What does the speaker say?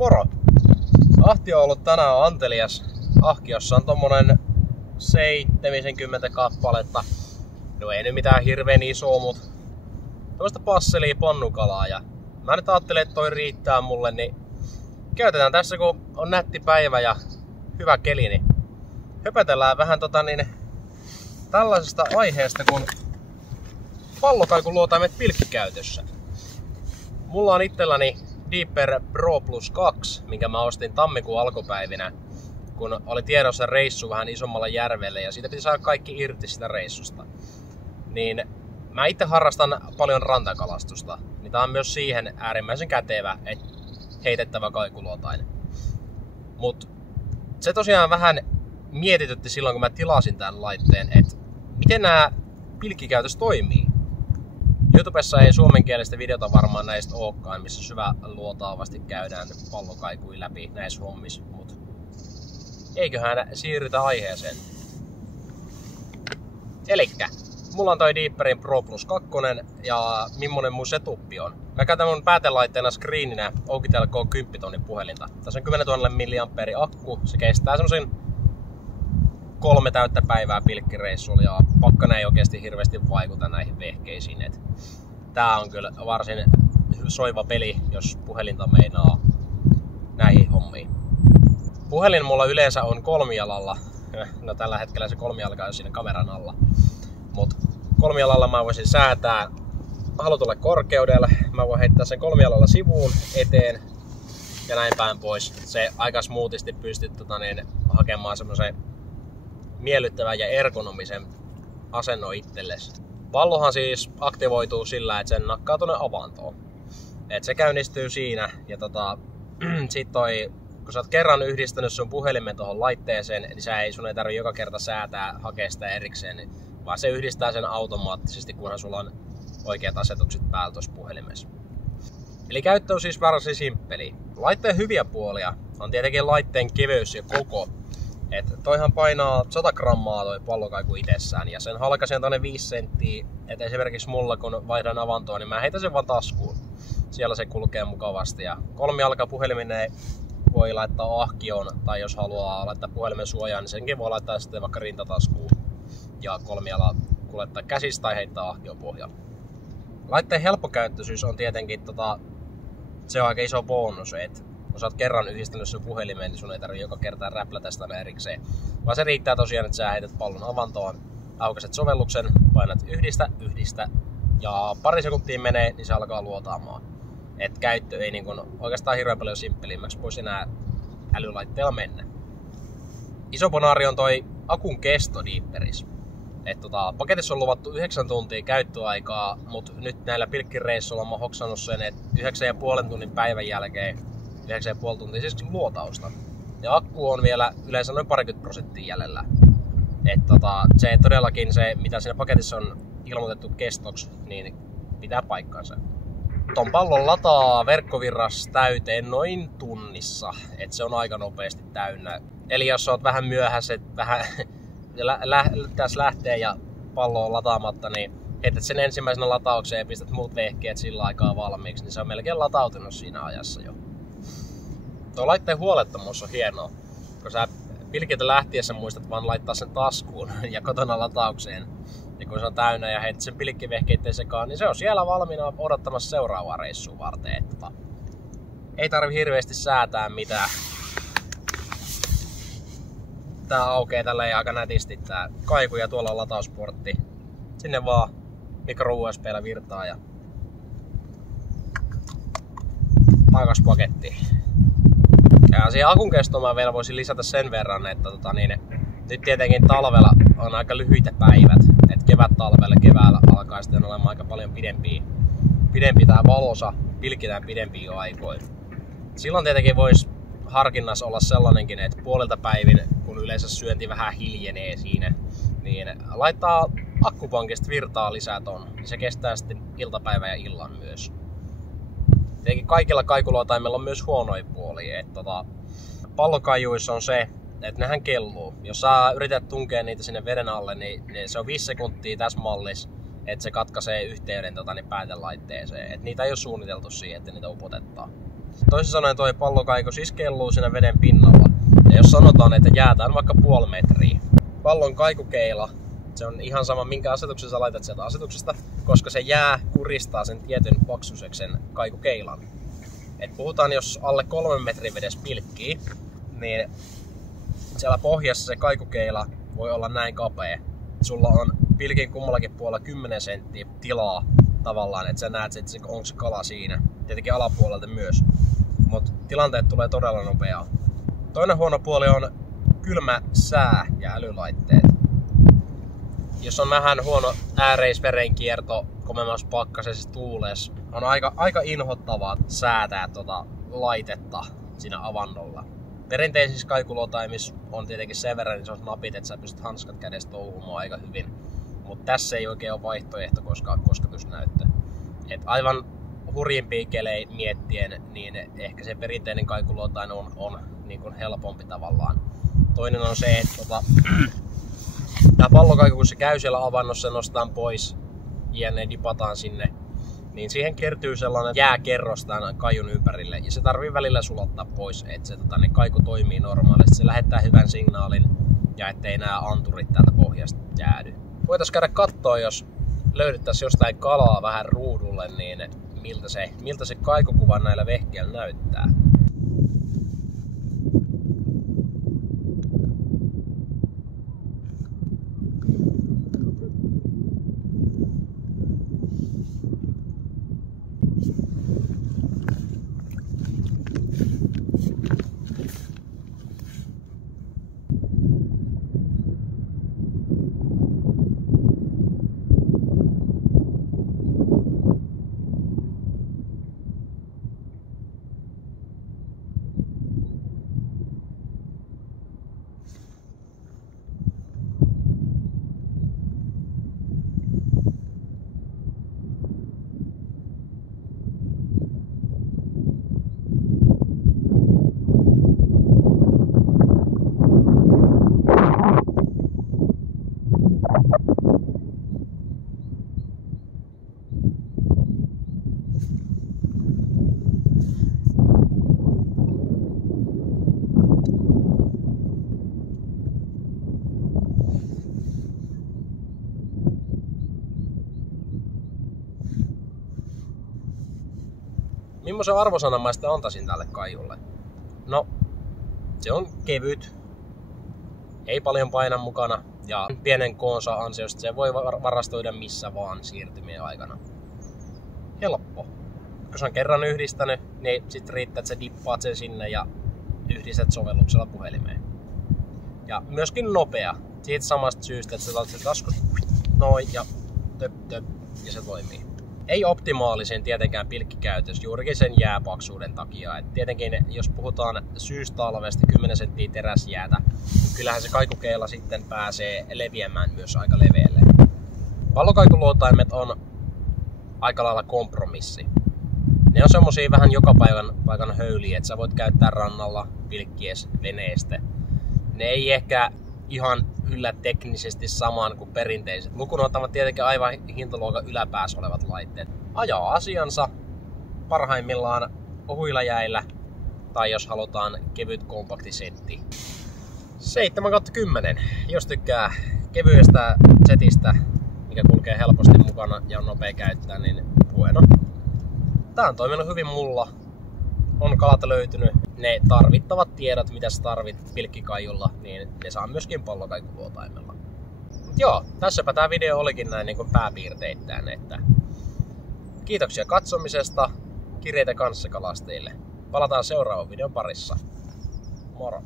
Moro! Ahti on ollut tänään antelias. Ahkiossa on tommonen 70 kappaletta. No ei nyt mitään hirveen isoa, mut tämmöstä passelia pannukalaa. Ja mä nyt ajattelin, että toi riittää mulle, niin käytetään tässä kun on nätti päivä ja hyvä keli, niin höpötellään vähän tällaisesta aiheesta kuin pallokaikuluotaimet pilkkikäytössä. Mulla on itselläni Deeper Pro Plus 2, minkä mä ostin tammikuun alkupäivinä, kun oli tiedossa reissu vähän isommalla järvelle ja siitä piti saada kaikki irti sitä reissusta. Niin mä itse harrastan paljon rantakalastusta, niin tää on myös siihen äärimmäisen kätevä, heitettävä kaikuluotain. Mut se tosiaan vähän mietitytti silloin, kun mä tilasin tämän laitteen, että miten nämä pilkkikäytös toimii. YouTubessa ei suomenkielistä videota varmaan näistä olekaan, missä syvä luotaavasti käydään pallokaikui läpi näissä hommissa, mutta eiköhän siirrytä aiheeseen. Elikkä, mulla on toi Deeperin Pro Plus 2 ja millainen mun setuppi on. Mä käytän mun päätelaitteena screeninä Oukitel K10 puhelinta. Tässä on 10 000 mAh akku, se kestää semmosen 3 täyttä päivää pilkkireissulla ja pakkana ei oikeasti hirveästi vaikuta näihin vehkeisiin. Tää on kyllä varsin soiva peli, jos puhelinta meinaa näihin hommiin. Puhelin mulla yleensä on kolmijalalla. No tällä hetkellä se kolmijalka on siinä kameran alla. Mut kolmijalalla mä voisin säätää halutulle korkeudelle. Mä voin heittää sen kolmijalalla sivuun eteen ja näin päin pois. Se aika smoothisti pystyt hakemaan semmosen miellyttävän ja ergonomisen asennon itsellesi. Pallohan siis aktivoituu sillä, että sen nakkaa tuonne avantoon. Et se käynnistyy siinä ja sit kun sä oot kerran yhdistänyt sun puhelimen tuohon laitteeseen, niin sun ei tarvitse joka kerta säätää hakea sitä erikseen, vaan se yhdistää sen automaattisesti, kunhan sulla on oikeat asetukset päällä tuossa puhelimessa. Eli käyttö on siis varsin simppeli. Laitteen hyviä puolia on tietenkin laitteen keveys ja koko. Toihan painaa 100 grammaa toi pallokaiku itsessään ja sen halkasen tonne 5 senttiä. Et esimerkiksi mulla kun vaihdan avantoa, niin mä heitän sen vaan taskuun. Siellä se kulkee mukavasti ja kolmijalka puheliminen voi laittaa ahkioon tai jos haluaa laittaa puhelimen suojaan, niin senkin voi laittaa sitten vaikka rintataskuun. Ja kolmiala kuljettaa käsistä tai heittää ahkion pohjalla. Laitteen helppokäyttöisyys on tietenkin se on aika iso bonus, että kun sä oot kerran yhdistänyt sun puhelimeen, niin sun ei tarvitse joka kertaa räplätä sitä erikseen. Vaan se riittää tosiaan, että sä heität pallon avantoon, aukaiset sovelluksen, painat yhdistä ja pari sekuntia menee, niin se alkaa luotaamaan. Et käyttö ei oikeastaan hirveän paljon simppelimmäksi voisi enää älylaitteella mennä. Iso bonaari on toi akun kesto Deeperissä. Paketissa on luvattu 9 tuntia käyttöaikaa, mutta nyt näillä pilkkireissuilla mä oon hoksannut sen, että 9,5 tunnin päivän jälkeen 9,5 tuntia siis luotausta. Ja akku on vielä yleensä noin 20% jäljellä. Se todellakin se, mitä siinä paketissa on ilmoitettu kestoksi, niin pitää paikkansa. Ton pallon lataa verkkovirras täyteen noin tunnissa, että se on aika nopeasti täynnä. Eli jos oot vähän myöhässä, vähän tässä lähtee ja pallo on lataamatta, niin heität sen ensimmäisenä lataukseen ja pistät muut vehkeet sillä aikaa valmiiksi, niin se on melkein latautunut siinä ajassa jo. Tuo laitteen huolettomuus on hienoa, kun sä pilkiltä lähtiessä muistat vaan laittaa sen taskuun ja kotona lataukseen. Ja kun se on täynnä ja heität sen pilkkivehkeitteen sekaan, niin se on siellä valmiina odottamassa seuraavaa reissua varten. Ei tarvi hirveästi säätää mitään. Tää aukeaa tälleen aika nätisti tää kaiku ja tuolla on latausportti. Sinne vaan micro USB:llä virtaa ja takas pakettiin. Ja siihen akun kestoon mä vielä voisin lisätä sen verran, että nyt tietenkin talvella on aika lyhyitä päivät. Keväällä alkaa sitten olemaan aika paljon pidempi tää valosa, pilkitään pidempiä aikoja. Silloin tietenkin voisi harkinnassa olla sellainenkin, että puolilta päivin, kun yleensä syönti vähän hiljenee siinä, niin laittaa akkupankista virtaa lisää ton. Se kestää sitten iltapäivän ja illan myös. Tietenkin kaikilla kaikuluotaimilla on myös huonoja puolia. Pallokaijuissa on se, että nehän kelluu. Jos sä yrität tunkea niitä sinne veden alle, niin se on 5 sekuntia tässä mallissa, että se katkaisee yhteyden päätelaitteeseen. Et niitä ei ole suunniteltu siihen, että niitä upotetaan. Toisin sanoen toi pallokaiku siis kelluu siinä veden pinnalla. Ja jos sanotaan, että jäätä on vaikka 0,5 metriä. Pallon kaikukeila, se on ihan sama minkä asetuksen sä laitat sieltä asetuksesta, koska se jää kuristaa sen tietyn paksuiseksen kaikukeilan. Et puhutaan, jos alle 3 metrin vedessä pilkkii, niin siellä pohjassa se kaikukeila voi olla näin kapea. Sulla on pilkin kummallakin puolella 10 senttiä tilaa tavallaan, että sä näet, että onko se kala siinä. Tietenkin alapuolelta myös, mutta tilanteet tulee todella nopeaa. Toinen huono puoli on kylmä sää ja älylaitteet. Jos on vähän huono ääreisverenkierto kovemmassa pakkasessa tuules, on aika inhottavaa säätää laitetta siinä avannolla. Perinteisissä kaikuluotaimissa on tietenkin sen verran isot napit, että sä pystyt hanskat kädestä touhumaan aika hyvin. Mutta tässä ei oikein ole vaihtoehto, koska kosketusnäyttö. Et aivan hurjimpia kelejä miettien, niin ehkä se perinteinen kaikuluotain on niin kuin helpompi tavallaan. Toinen on se, että tämä pallokaiku, kun se käy siellä avannossa, se nostetaan pois ja ne dipataan sinne, niin siihen kertyy sellainen jääkerros tämän kaiun ympärille ja se tarvii välillä sulattaa pois, että se ne kaiku toimii normaalisti. Se lähettää hyvän signaalin ja ettei nämä anturit täältä pohjasta jäädy. Voitaisiin käydä katsoa, jos löydettäisiin jostain kalaa vähän ruudulle, niin miltä se kaikukuva näillä vehkeillä näyttää. Millaisen arvosanan mä sitten antaisin tälle kaiulle? No, se on kevyt, ei paljon paina mukana ja pienen koonsa ansiosta se voi varastoida missä vaan siirtymien aikana. Helppo. Kun se on kerran yhdistänyt, niin sitten riittää, että sä dippaat sen sinne ja yhdistät sovelluksella puhelimeen. Ja myöskin nopea. Siitä samasta syystä, että sä laitat sen taskusta noin ja töp ja se toimii. Ei optimaalisen tietenkään pilkkikäytös juurikin sen jääpaksuuden takia. Et tietenkin jos puhutaan syystalvesta 10 senttiä teräsjäätä, niin kyllähän se kaikukeila sitten pääsee leviämään myös aika leveälle. Pallokaikuluotaimet on aika lailla kompromissi. Ne on semmosia vähän joka paikan höyliä, että sä voit käyttää rannalla pilkkies veneestä. Ne ei ehkä ihan yllä teknisesti samaan kuin perinteiset, lukuun ottamat tietenkin aivan hintaluokan yläpäässä olevat laitteet. Ajaa asiansa parhaimmillaan ohuilla jäillä, tai jos halutaan kevyt kompakti setti. 7/10. Jos tykkää kevyestä setistä, mikä kulkee helposti mukana ja on nopea käyttää, niin bueno. Tää on toiminut hyvin mulla. On kalat löytynyt. Ne tarvittavat tiedot, mitä sä tarvit pilkkikaiulla, niin ne saa myöskin pallokaikuluotaimella. Joo, tässäpä tää video olikin näin niin kuin pääpiirteittäin, että kiitoksia katsomisesta, kireitä kanssakalastajille. Palataan seuraavan videon parissa. Moro!